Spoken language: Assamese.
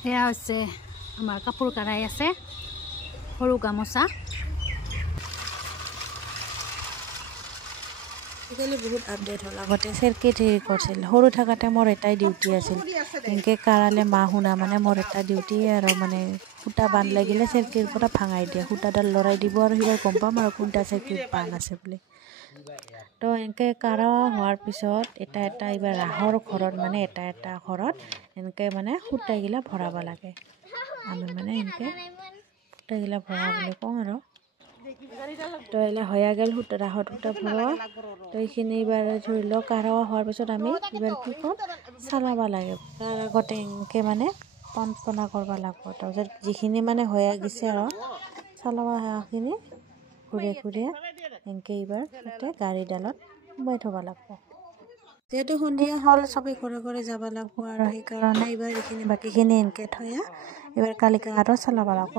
এয়া হৈছে আমাৰ কাপোৰ কাৰাই আছে সৰু গামোচা আজিকালি বহুত আপডেট হ'ল আগতে চেৰকেট হেৰি কৰিছিল সৰু থাকাতে মোৰ এটাই ডিউটি আছিল এনেকৈ কাৰালে মা শুনা মানে মোৰ এটা ডিউটি আৰু মানে সূতা বান্ধ লাগিলে চেৰকেৰ পৰা ভাঙাই দিয়ে সূতাডাল লৰাই দিব আৰু সিবাৰ গম পাম আৰু কোনটা চেৰকেট বান্ধ আছে বুলি তো এনেকৈ কাৰা হোৱাৰ পিছত এটা এটা এইবাৰ ৰাহৰ ঘৰত মানে এটা এটা ঘৰত এনেকৈ মানে সূতাগিলা ভৰাব লাগে আমি মানে এনেকৈ সূতাগিলা ভৰাবলৈ কওঁ আৰু তো এলে হয়া গেল সূতা ৰাহত সূতা ভৰোৱা তো এইখিনি এইবাৰ ধৰি লওক কাৰা হোৱাৰ পিছত আমি এইবাৰ কি ক'ম চালাব লাগে তাৰ আগতে এনেকৈ মানে পনা কৰিব লাগিব তাৰপিছত যিখিনি মানে হয়া গৈছে আৰু চালাব সেৱাখিনি ঘূৰে ঘূৰে এনেকৈ এইবাৰ তাতে গাড়ীডালত সোমাই থ'ব লাগিব যিহেতু সন্ধিয়া হ'ল চবেই ঘৰে ঘৰে যাব লাগিব আৰু সেইকাৰণে এইবাৰ এইখিনি বাকীখিনি এনেকৈ থৈ এইবাৰ কালিকা আৰু চালাব লাগিব